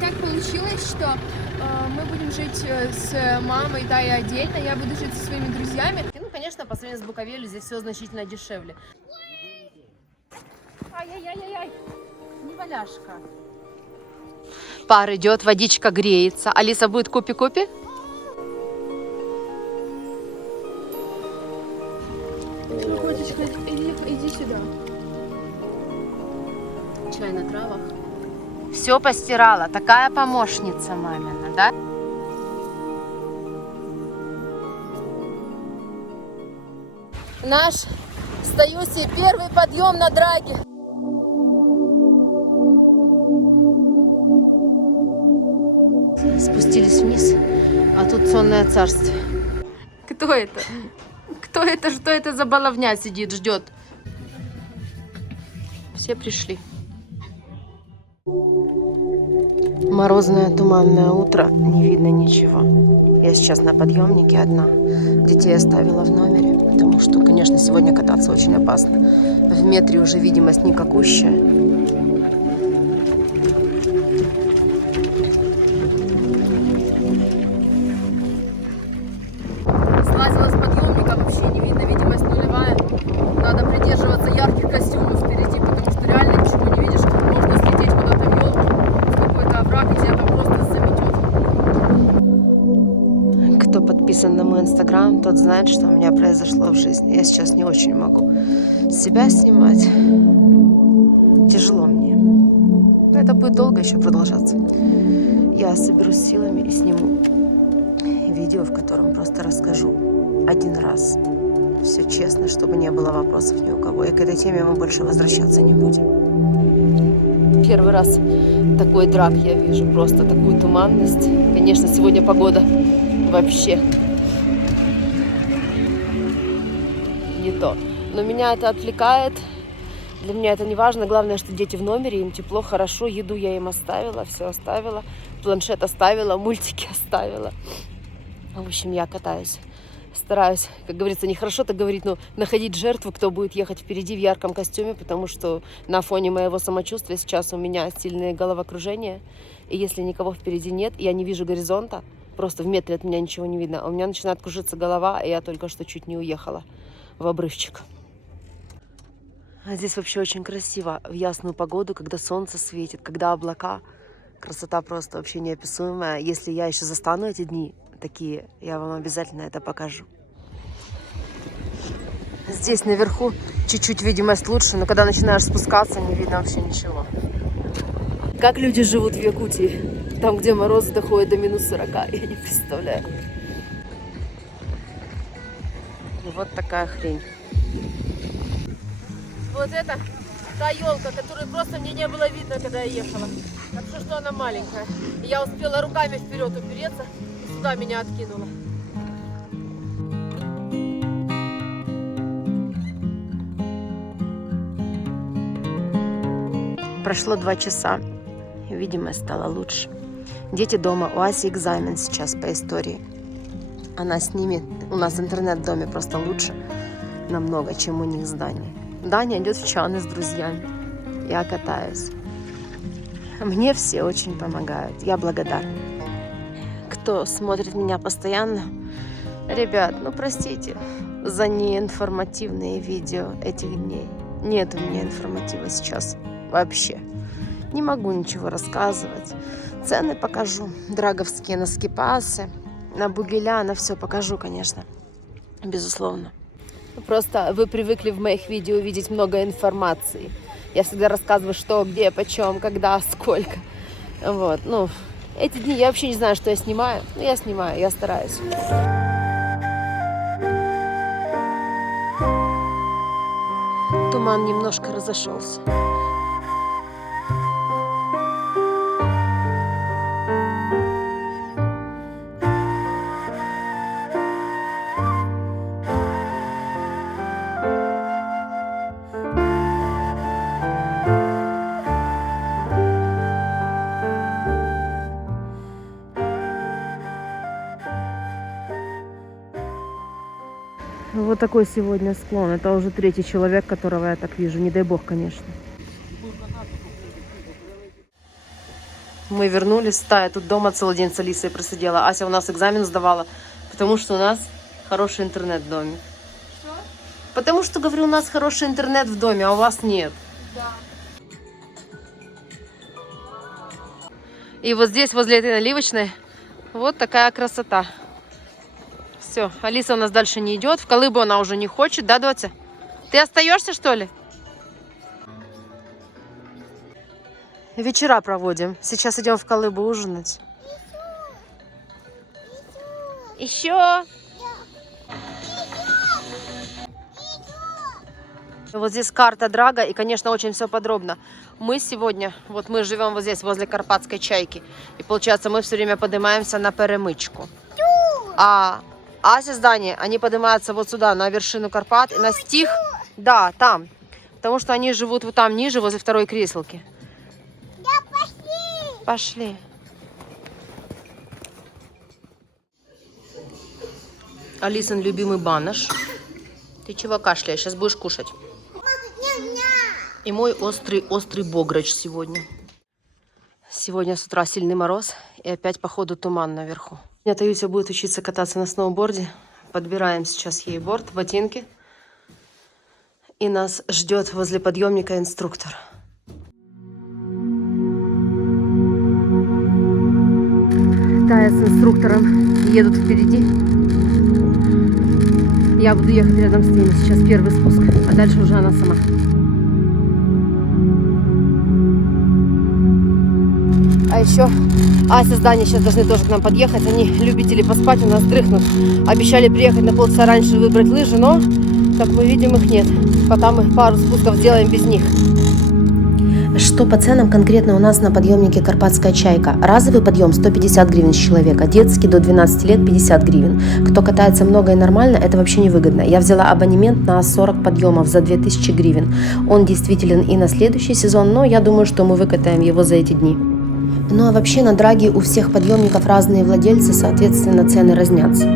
так получилось, что мы будем жить с мамой, да, и отдельно. Я буду жить со своими друзьями. Ну, конечно, по сравнению с Буковелью здесь все значительно дешевле. Ай-яй-яй-яй-яй, неваляшка. Пар идет, водичка греется. Алиса будет купи-купи? Котечка, иди сюда. Чай на травах. Все постирала. Такая помощница мамина, да? Наш с Таюсей первый подъем на драге. Спустились вниз, а тут сонное царствие. Кто это? Кто это? Что это за баловня сидит, ждет? Все пришли. Морозное туманное утро, не видно ничего. Я сейчас на подъемнике одна. Детей оставила в номере, потому что, конечно, сегодня кататься очень опасно. В метре уже видимость никакущая. Слазила с подъемника, вообще не видно, видимость нулевая. Надо придерживаться ярких костюмов впереди, потому что реально ничего не видишь. Можно слететь куда-то в елку, в какой-то овраг, и тебя там просто заметет. Кто подписан на мой инстаграм, тот знает, что у меня произошло в жизни. Я сейчас не очень могу себя снимать. Тяжело мне. Но это будет долго еще продолжаться. Я соберусь силами и сниму видео, в котором просто расскажу один раз. Все честно, чтобы не было вопросов ни у кого. И к этой теме мы больше возвращаться не будем. Первый раз такой драк я вижу, просто такую туманность. Конечно, сегодня погода вообще не то. Но меня это отвлекает. Для меня это не важно. Главное, что дети в номере, им тепло, хорошо. Еду я им оставила, все оставила. Планшет оставила, мультики оставила. В общем, я катаюсь. Стараюсь, как говорится, нехорошо так говорить, но находить жертву, кто будет ехать впереди в ярком костюме, потому что на фоне моего самочувствия сейчас у меня сильное головокружение. И если никого впереди нет, я не вижу горизонта, просто в метре от меня ничего не видно, а у меня начинает кружиться голова, и я только что чуть не уехала в обрывчик. А здесь вообще очень красиво, в ясную погоду, когда солнце светит, когда облака. Красота просто вообще неописуемая. Если я еще застану эти дни такие, я вам обязательно это покажу. Здесь наверху чуть-чуть видимость лучше, но когда начинаешь спускаться, не видно вообще ничего. Как люди живут в Якутии? Там, где морозы доходят до минус 40, я не представляю. И вот такая хрень. Вот это та елка, которую просто мне не было видно, когда я ехала. Хорошо, что она маленькая. И я успела руками вперед упереться, и сюда меня откинуло. Прошло 2 часа, и видимость стала лучше. Дети дома, у Аси экзамен сейчас по истории. Она с ними, у нас интернет в доме просто лучше намного, чем у них с Даней. Даня идет в чаны с друзьями. Я катаюсь. Мне все очень помогают. Я благодарна. Кто смотрит меня постоянно, ребят, ну простите за неинформативные видео этих дней. Нет у меня информатива сейчас вообще. Не могу ничего рассказывать. Цены покажу. Драговские на скипасы, на бугеля, на все покажу, конечно. Безусловно. Просто вы привыкли в моих видео видеть много информации. Я всегда рассказываю, что, где, почем, когда, сколько. Вот, ну, эти дни я вообще не знаю, что я снимаю. Но я снимаю, я стараюсь. Туман немножко разошелся. Вот такой сегодня склон. Это уже 3-й человек, которого я так вижу. Не дай бог, конечно. Мы вернулись, Тая тут дома целый день с Алисой просидела. Ася у нас экзамен сдавала, потому что у нас хороший интернет в доме. Что? Потому что, говорю, у нас хороший интернет в доме, а у вас нет. Да. И вот здесь, возле этой наливочной, вот такая красота. Все, Алиса у нас дальше не идет. В Колыбу она уже не хочет, да, Дотя? Ты остаешься, что ли? Вечера проводим. Сейчас идем в Колыбу ужинать. Еще. Вот здесь карта Драга, и, конечно, очень все подробно. Мы сегодня, вот мы живем вот здесь, возле Карпатской чайки. И, получается, мы все время поднимаемся на Перемычку. А Ася с Даней, они поднимаются вот сюда, на вершину Карпат. И на стих, да, там. Потому что они живут вот там ниже, возле второй креслки. Пошли. Алисын любимый банош. Ты чего кашляешь? Сейчас будешь кушать. И мой острый бограч сегодня. Сегодня с утра сильный мороз. И опять, походу, туман наверху. Таюся будет учиться кататься на сноуборде. Подбираем сейчас ей борт, ботинки. И нас ждет возле подъемника инструктор. Тая с инструктором едут впереди. Я буду ехать рядом с ними. Сейчас первый спуск, а дальше уже она сама. А еще Ася с Даней сейчас должны тоже к нам подъехать. Они любители поспать, у нас дрыхнут. Обещали приехать на полчаса раньше выбрать лыжи, но, как мы видим, их нет. Пока мы пару спусков сделаем без них. Что по ценам конкретно у нас на подъемнике Карпатская чайка? Разовый подъем 150 гривен с человека, детский до 12 лет 50 гривен. Кто катается много и нормально, это вообще невыгодно. Я взяла абонемент на 40 подъемов за 2000 гривен. Он действителен и на следующий сезон, но я думаю, что мы выкатаем его за эти дни. Ну а вообще на Драге у всех подъемников разные владельцы, соответственно цены разнятся.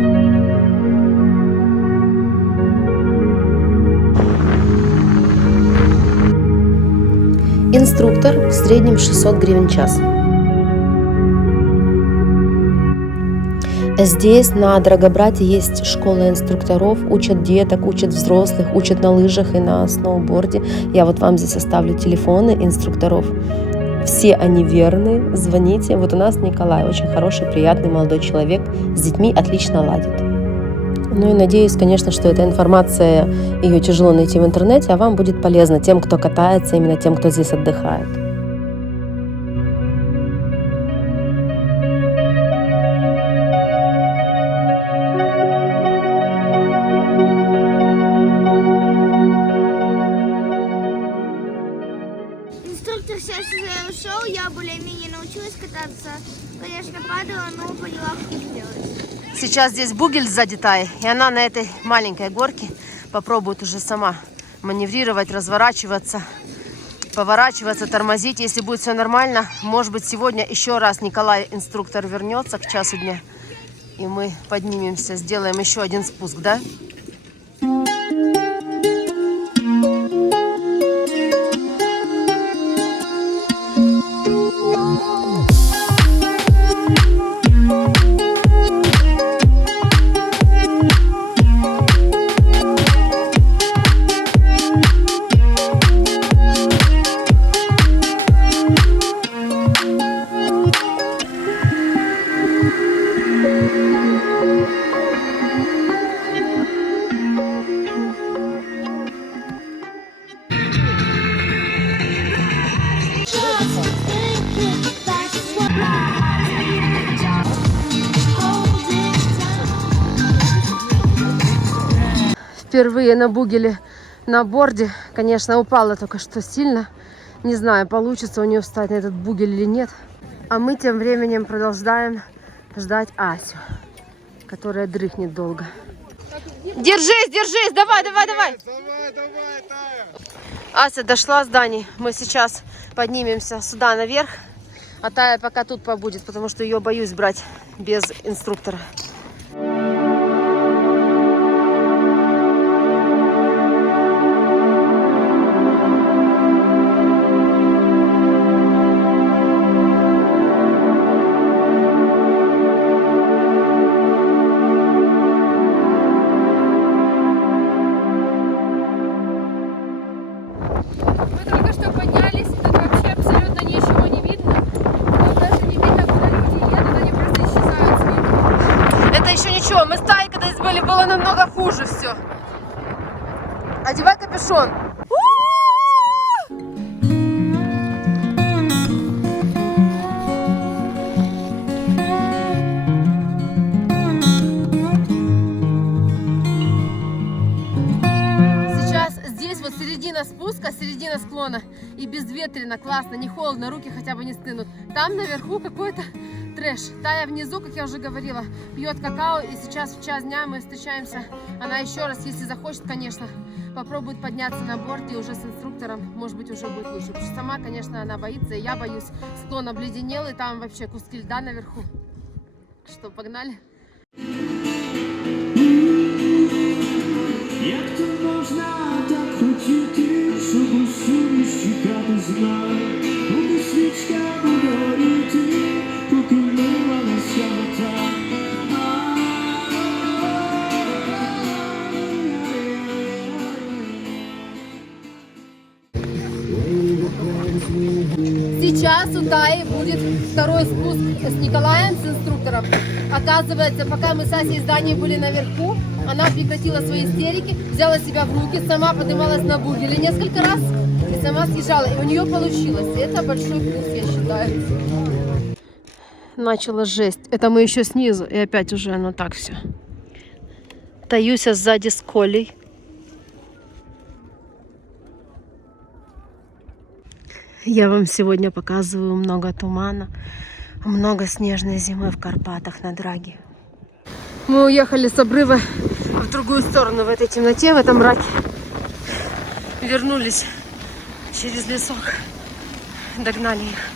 Инструктор в среднем 600 гривен в час. Здесь на Драгобрате есть школа инструкторов, учат деток, учат взрослых, учат на лыжах и на сноуборде. Я вот вам здесь оставлю телефоны инструкторов. Все они верные, звоните. Вот у нас Николай, очень хороший, приятный молодой человек, с детьми отлично ладит. Ну и надеюсь, конечно, что эта информация, ее тяжело найти в интернете, а вам будет полезно тем, кто катается, именно тем, кто здесь отдыхает. Инструктор сейчас ушел, я более-менее научилась кататься. Конечно, падала, но поняла, как делать. Сейчас здесь бугель сзади Таи, и она на этой маленькой горке попробует уже сама маневрировать, разворачиваться, поворачиваться, тормозить. Если будет все нормально, может быть, сегодня еще раз Николай, инструктор, вернется к часу дня, и мы поднимемся, сделаем еще один спуск, да? Впервые на бугеле, на борде, конечно, упала только что сильно. Не знаю, получится у нее встать на этот бугель или нет. А мы тем временем продолжаем ждать Асю, которая дрыхнет долго. Держись, держись, давай, давай, давай. Давай, давай, Тая. Ася дошла с Даней. Мы сейчас поднимемся сюда наверх. А Тая пока тут побудет, потому что ее боюсь брать без инструктора. было намного хуже все. Одевай капюшон. Сейчас здесь вот середина спуска, середина склона. И безветренно, классно, не холодно, руки хотя бы не стынут. Там наверху какой-то трэш. Тая внизу, как я уже говорила, пьет какао. И сейчас в час дня мы встречаемся. Она еще раз, если захочет, конечно, попробует подняться на борт и уже с инструктором, может быть, уже будет лучше. Потому что сама, конечно, она боится, и я боюсь. Склон обледенел, и там вообще куски льда наверху. Что, погнали? Як то можна так хотіти, щоб усюди чекати знак, поки свічка буде горіти, поки мила не сяде. Сейчас у Таи будет второй спуск с Николаем, с инструктором. Оказывается, пока мы с Асей и Даней были наверху, она прекратила свои истерики, взяла себя в руки, сама поднималась на бугеле несколько раз и сама съезжала. И у нее получилось. И это большой плюс, я считаю. Начала жесть. Это мы еще снизу, и опять уже оно так все. Таюся сзади с Колей. Я вам сегодня показываю много тумана, много снежной зимы в Карпатах на Драге. Мы уехали с обрыва в другую сторону в этой темноте, в этом мраке. Вернулись через лесок, догнали их.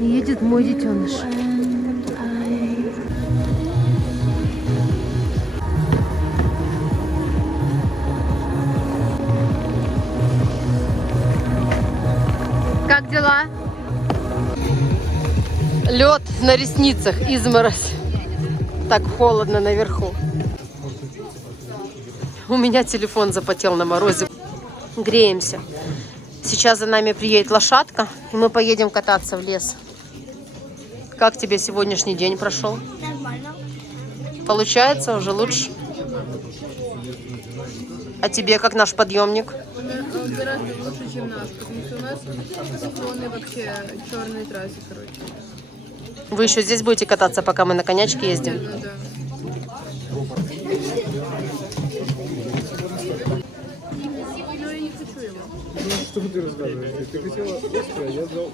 Едет мой детеныш. Как дела? Лед на ресницах, изморозь. Так холодно наверху. У меня телефон запотел на морозе. Греемся. Сейчас за нами приедет лошадка, и мы поедем кататься в лес. Как тебе сегодняшний день прошел? Нормально. Получается уже лучше? А тебе как наш подъемник? Он гораздо лучше, чем наш, потому что у нас склоны вообще черные трассы, короче. Вы еще здесь будете кататься, пока мы на конячке ездим? Ну да. Что ты рассказываешь? Ты хотела острое, я взял